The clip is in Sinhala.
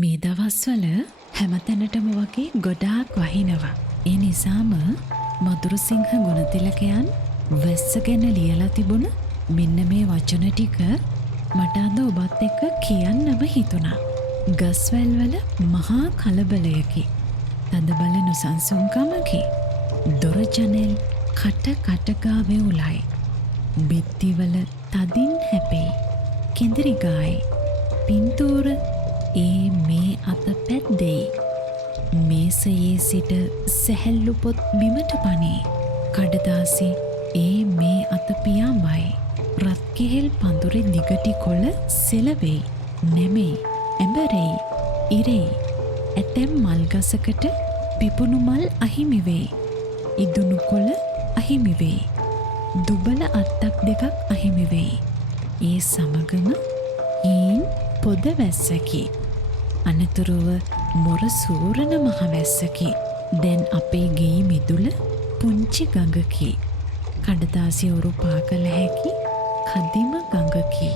මේ දවස්වල හැමතැනටම වගේ ගොඩාක් වහිනවා. ඒ නිසාම මధుරසිංහ ගුණතිලකයන් වැස්ස ගැන ලියලා තිබුණ මෙන්න මේ වචන ටික මට අද ඔබත් එක්ක කියන්නම හිතුණා. ගස්වැල්වල මහා කලබලයකි. තදබල නොසන්සුන්කමකි. දොර ජනෙල් කට ගාවෙවුලයි. බිත්තිවල තදින් හැපෙයි. කෙඳිරි ගායි. පින්තූර ඒ මේ අත පැද්දෙයි. මේසයේ සිට සැහැල්ලු පොත් බිමට පනේ. කඩදාසි ඒ මේ අත පියාඹයි. රත්කෙහෙල් පඳුරේ දිගටි කොළ සෙලවෙයි. නැමෙයි. ඇඹරෙයි. ඉරෙයි. ඇතැම් මල්ගසකට පිපුණු මල් අහිමි වෙයි. ඉදුණු කොළ අහිමි වෙයි. දුබල අත්තක් දෙකක් අහිමි වෙයි. ඒ සමගම හීන් පොද වැස්සකි. අනතුරුව මොර සූරන මහ වැස්සකි. දැන් අපේ ගේ මිදුල පුංචි ගඟකි. කඩදාසි ඔරු පා කළ හැකි කදිම ගඟකි.